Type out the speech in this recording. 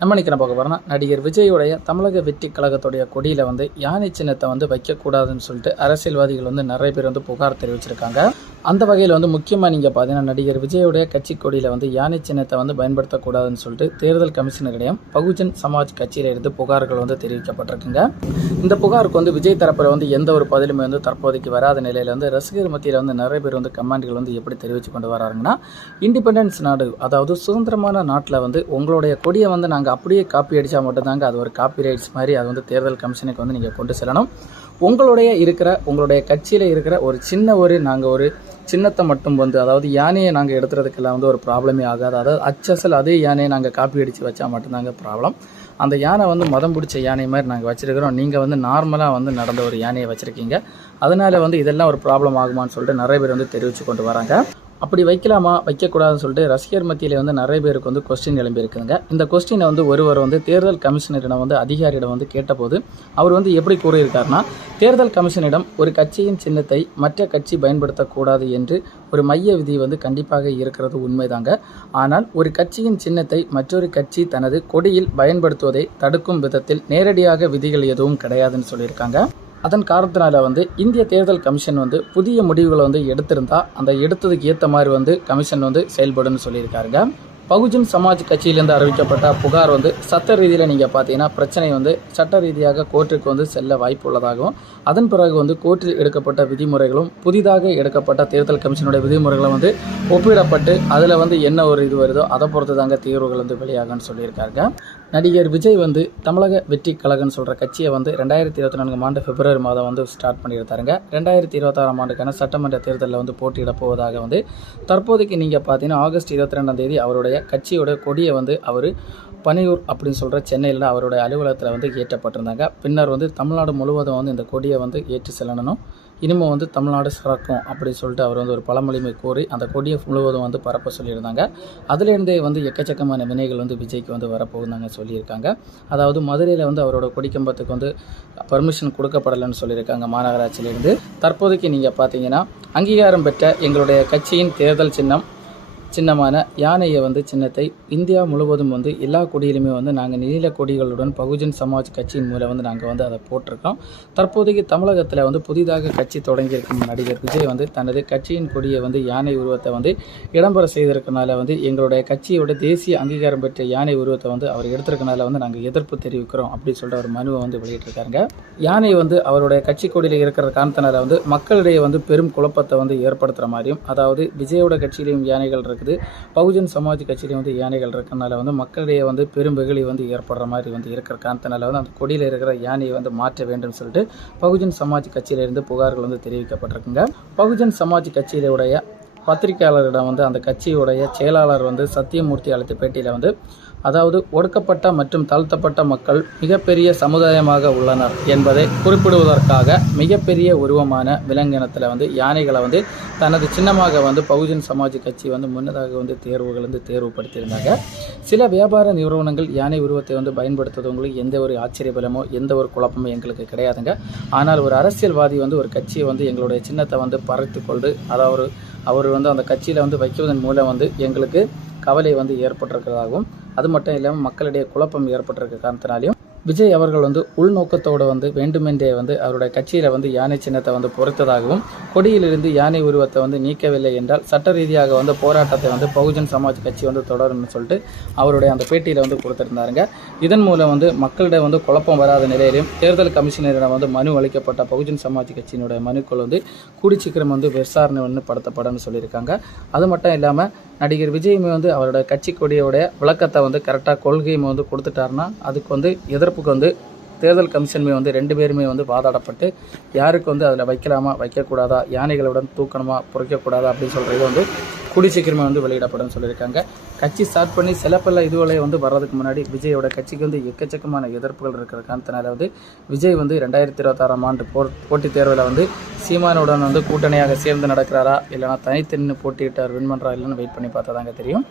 நம்ம நிற்கிற பார்க்க போகிறோம்னா நடிகர் விஜயுடைய தமிழக வெற்றி கழகத்துடைய கொடியில் வந்து யானை சின்னத்தை வந்து வைக்கக்கூடாதுன்னு சொல்லிட்டு அரசியல்வாதிகள் வந்து நிறைய பேர் வந்து புகார் தெரிவிச்சிருக்காங்க. அந்த வகையில் வந்து முக்கியமாக நீங்கள் பார்த்தீங்கன்னா நடிகர் விஜயுடைய கட்சி கொடியில் வந்து யானை சின்னத்தை வந்து பயன்படுத்தக்கூடாதுன்னு சொல்லிட்டு தேர்தல் கமிஷனரிடம் பகுஜன் சமாஜ் கட்சியில் இருந்து புகார்கள் வந்து தெரிவிக்கப்பட்டிருக்குங்க. இந்த புகாருக்கு வந்து விஜய் தரப்பில் வந்து எந்த ஒரு பதிலுமே வந்து தற்போதைக்கு வராத நிலையில் வந்து ரசிகர் மத்தியில் வந்து நிறைய பேர் வந்து கமாண்ட்கள் வந்து எப்படி தெரிவித்து கொண்டு வராங்கன்னா இண்டிபெண்டன்ஸ் நாடு அதாவது சுதந்திரமான நாட்டில் வந்து உங்களுடைய கொடியை வந்து நாங்கள் அப்படியே காப்பி அடித்தா மட்டும்தாங்க அது ஒரு காப்பி ரைட்ஸ் மாதிரி அது வந்து தேர்தல் கமிஷனுக்கு வந்து நீங்கள் கொண்டு செல்லணும். உங்களுடைய இருக்கிற உங்களுடைய கட்சியில் இருக்கிற ஒரு சின்ன ஒரு நாங்கள் ஒரு சின்னத்தை மட்டும் வந்து அதாவது யானையை நாங்கள் எடுத்துறதுக்கெல்லாம் வந்து ஒரு ப்ராப்ளமே ஆகாது. அதாவது அச்சசல் அதே யானையை நாங்கள் காப்பி அடித்து வச்சா மட்டும்தாங்க ப்ராப்ளம் அந்த யானை வந்து மதம் பிடிச்ச யானை மாதிரி நாங்கள் வச்சுருக்கிறோம். நீங்கள் வந்து நார்மலாக வந்து நடந்த ஒரு யானையை வச்சுருக்கீங்க. அதனால் வந்து இதெல்லாம் ஒரு ப்ராப்ளம் ஆகுமான்னு சொல்லிட்டு நிறைய பேர் வந்து தெரிவித்து கொண்டு வராங்க. அப்படி வைக்கலாமா? வைக்கக்கூடாதுன்னு சொல்லிட்டு ரசிகர் மத்தியில் வந்து நிறைய பேருக்கு வந்து கொஸ்டின் எழும்பியிருக்குதுங்க இந்த கொஸ்டினை வந்து ஒருவர் வந்து தேர்தல் கமிஷனரிடம் வந்து அதிகாரியிடம் வந்து கேட்டபோது அவர் வந்து எப்படி கூறியிருக்காருன்னா தேர்தல் கமிஷனிடம் ஒரு கட்சியின் சின்னத்தை மற்ற கட்சி பயன்படுத்தக்கூடாது என்று ஒரு மைய விதி வந்து கண்டிப்பாக இருக்கிறது உண்மைதாங்க. ஆனால் ஒரு கட்சியின் சின்னத்தை மற்றொரு கட்சி தனது கொடியில் பயன்படுத்துவதை தடுக்கும் விதத்தில் நேரடியாக விதிகள் எதுவும் கிடையாதுன்னு சொல்லியிருக்காங்க. அதன் காரணத்தினால வந்து இந்திய தேர்தல் கமிஷன் வந்து புதிய முடிவுகளை வந்து எடுத்திருந்தா அந்த எடுத்ததுக்கு ஏற்ற மாதிரி வந்து கமிஷன் வந்து செயல்படும்னு சொல்லியிருக்காருங்க. பகுஜன் சமாஜ் கட்சியிலேருந்து அறிவிக்கப்பட்ட புகார் வந்து சட்ட ரீதியில் நீங்கள் பார்த்தீங்கன்னா பிரச்சனை வந்து சட்ட ரீதியாக கோர்ட்டுக்கு வந்து செல்ல வாய்ப்பு உள்ளதாகவும் அதன் பிறகு வந்து கோர்ட்டில் எடுக்கப்பட்ட விதிமுறைகளும் புதிதாக எடுக்கப்பட்ட தேர்தல் கமிஷனுடைய விதிமுறைகளும் வந்து ஒப்பிடப்பட்டு அதில் வந்து என்ன ஒரு இது வருதோ அதை பொறுத்து தாங்க தீர்வுகள் வந்து வெளியாகும்னு சொல்லியிருக்காங்க நடிகர் விஜய் வந்து தமிழக வெற்றி கழகம்னு சொல்கிற கட்சியை வந்து ரெண்டாயிரத்தி இருபத்தி நான்கு ஆண்டு பிப்ரவரி மாதம் வந்து ஸ்டார்ட் பண்ணியிருந்தாருங்க ரெண்டாயிரத்தி இருபத்தாறாம் ஆண்டுக்கான சட்டமன்ற தேர்தலில் வந்து போட்டியிட போவதாக வந்து தற்போதைக்கு நீங்கள் பார்த்தீங்கன்னா ஆகஸ்ட் இருபத்தி ரெண்டாம் தேதி அவருடைய கட்சியோட கொடியை வந்து அவர் பனியூர் அப்படின்னு சொல்கிற சென்னையில் அவருடைய அலுவலகத்தில் வந்து ஏற்றப்பட்டிருந்தாங்க. பின்னர் வந்து தமிழ்நாடு முழுவதும் வந்து இந்த கொடியை வந்து ஏற்றி செல்லணும். இனிமேல் வந்து தமிழ்நாடு சிறக்கும் அப்படின்னு சொல்லிட்டு அவர் வந்து ஒரு பழமொழிமை கூறி அந்த கொடியை முழுவதும் வந்து பரப்ப சொல்லியிருந்தாங்க. அதுலேருந்தே வந்து எக்கச்சக்கமான வினைகள் வந்து விஜய்க்கு வந்து வரப்போகுதாங்க சொல்லியிருக்காங்க. அதாவது மதுரையில் வந்து அவரோட கொடிக்கம்பத்துக்கு வந்து பர்மிஷன் கொடுக்கப்படலைன்னு சொல்லியிருக்காங்க மாநகராட்சியிலேருந்து. தற்போதைக்கு நீங்கள் பார்த்தீங்கன்னா அங்கீகாரம் பெற்ற எங்களுடைய கட்சியின் தேர்தல் சின்னம் சின்னமான யானையை வந்து சின்னத்தை இந்தியா முழுவதும் வந்து எல்லா கொடியிலுமே வந்து நாங்கள் நீல கொடிகளுடன் பகுஜன் சமாஜ் கட்சியின் மூலம் வந்து நாங்கள் வந்து அதை போட்டிருக்கோம். தற்போதைக்கு தமிழகத்தில் வந்து புதிதாக கட்சி தொடங்கியிருக்கும் நடிகர் விஜய் வந்து தனது கட்சியின் கொடியை வந்து யானை உருவத்தை வந்து இடம்பெற செய்திருக்கனால வந்து எங்களுடைய கட்சியோட தேசிய அங்கீகாரம் பெற்ற யானை உருவத்தை வந்து அவர் எடுத்திருக்கனால வந்து நாங்கள் எதிர்ப்பு தெரிவிக்கிறோம் அப்படின்னு சொல்லிட்டு ஒரு மனுவை வந்து வெளியிட்டிருக்காங்க யானை வந்து அவருடைய கட்சி கொடியில் இருக்கிற காரணத்தினால வந்து மக்களிடையே வந்து பெரும் குழப்பத்தை வந்து ஏற்படுத்துகிற மாதிரியும் அதாவது விஜயோட கட்சியிலையும் யானைகள் இருக்குது. பகுஜன் சமாஜ் கட்சியிலையும் வந்து யானைகள் இருக்கிறதுனால வந்து மக்களிடையே வந்து பெரும் வெகுளி வந்து ஏற்படுற மாதிரி வந்து இருக்கிற காரணத்தினால வந்து அந்த கொடியில் இருக்கிற யானையை வந்து மாற்ற வேண்டும் சொல்லிட்டு பகுஜன் சமாஜ் கட்சியிலிருந்து புகார்கள் வந்து தெரிவிக்கப்பட்டிருக்குங்க. பகுஜன் சமாஜ் கட்சியிலுடைய பத்திரிகையாளரிடம் வந்து அந்த கட்சியுடைய செயலாளர் வந்து சத்தியமூர்த்தி அளித்த பேட்டியில் வந்து அதாவது ஒடுக்கப்பட்ட மற்றும் தாழ்த்தப்பட்ட மக்கள் மிகப்பெரிய சமுதாயமாக உள்ளனர் என்பதை குறிப்பிடுவதற்காக மிகப்பெரிய உருவமான விலங்கினத்தில் வந்து யானைகளை வந்து தனது சின்னமாக வந்து பகுஜன் சமாஜ் கட்சி வந்து முன்னதாக வந்து தேர்வுகள் வந்து தேர்வுபடுத்தியிருந்தாங்க. சில வியாபார நிறுவனங்கள் யானை உருவத்தை வந்து பயன்படுத்துவதவங்களுக்கு எந்த ஒரு ஆச்சரியபலமோ எந்த ஒரு குழப்பமோ எங்களுக்கு கிடையாதுங்க. ஆனால் ஒரு அரசியல்வாதி வந்து ஒரு கட்சியை வந்து எங்களுடைய சின்னத்தை வந்து பறித்து கொண்டு அதாவது அவர் வந்து அந்த கட்சியில் வந்து வைக்குவதன் மூலம் வந்து எங்களுக்கு கவலை வந்து ஏற்பட்டிருக்கிறதாகவும் அது மட்டும் இல்லாமல் மக்களிடையே குழப்பம் ஏற்பட்டிருக்க காரணத்தினாலையும் விஜய் அவர்கள் வந்து உள்நோக்கத்தோடு வந்து வேண்டுமென்றே வந்து அவருடைய கட்சியில் வந்து யானை சின்னத்தை வந்து பொறுத்ததாகவும் கொடியிலிருந்து யானை உருவத்தை வந்து நீக்கவில்லை என்றால் சட்ட ரீதியாக வந்து போராட்டத்தை வந்து பகுஜன் சமாஜ் கட்சி வந்து தொடரும்னு சொல்லிட்டு அவருடைய அந்த பேட்டியில் வந்து கொடுத்துருந்தாருங்க. இதன் மூலம் வந்து மக்களிடம் வந்து குழப்பம் வராத நிலையிலும் தேர்தல் கமிஷனரிடம் வந்து மனு அளிக்கப்பட்ட பகுஜன் சமாஜ் கட்சியினுடைய மனுக்கள் வந்து கூடி சீக்கிரம் வந்து விசாரணை வந்து படுத்தப்படும்னு சொல்லியிருக்காங்க. அது மட்டும் இல்லாமல் நடிகர் விஜயுமே வந்து அவரோட கட்சி கொடியோடைய விளக்கத்தை வந்து கரெக்டாக கொள்கையுமே வந்து கொடுத்துட்டாருன்னா அதுக்கு வந்து எதிர்ப்புக்கு வந்து தேர்தல் கமிஷனுமே வந்து ரெண்டு பேருமே வந்து வாதாடப்பட்டு யாருக்கு வந்து அதில் வைக்கலாமா வைக்கக்கூடாதா யானைகளுடன் தூக்கணுமா புரைக்கக்கூடாதா அப்படின்னு சொல்கிறது வந்து கூடி சீக்கிரமாக வந்து வெளியிடப்படும் சொல்லியிருக்காங்க. கட்சி ஸ்டார்ட் பண்ணி சில பல இதுவரை வந்து வர்றதுக்கு முன்னாடி விஜயோட கட்சிக்கு வந்து எக்கச்சக்கமான எதிர்ப்புகள் இருக்கிற காரணத்தினால வந்து விஜய் வந்து ரெண்டாயிரத்தி இருபத்தாறாம் ஆண்டு போ போட்டித் தேர்வில் வந்து சீமானுடன் வந்து கூட்டணியாக சேர்ந்து நடக்கிறாரா இல்லைனா தனித்து போட்டியிட்டார் வின் பண்ணுறா இல்லைன்னு வெயிட் பண்ணி பார்த்தா தாங்க தெரியும்.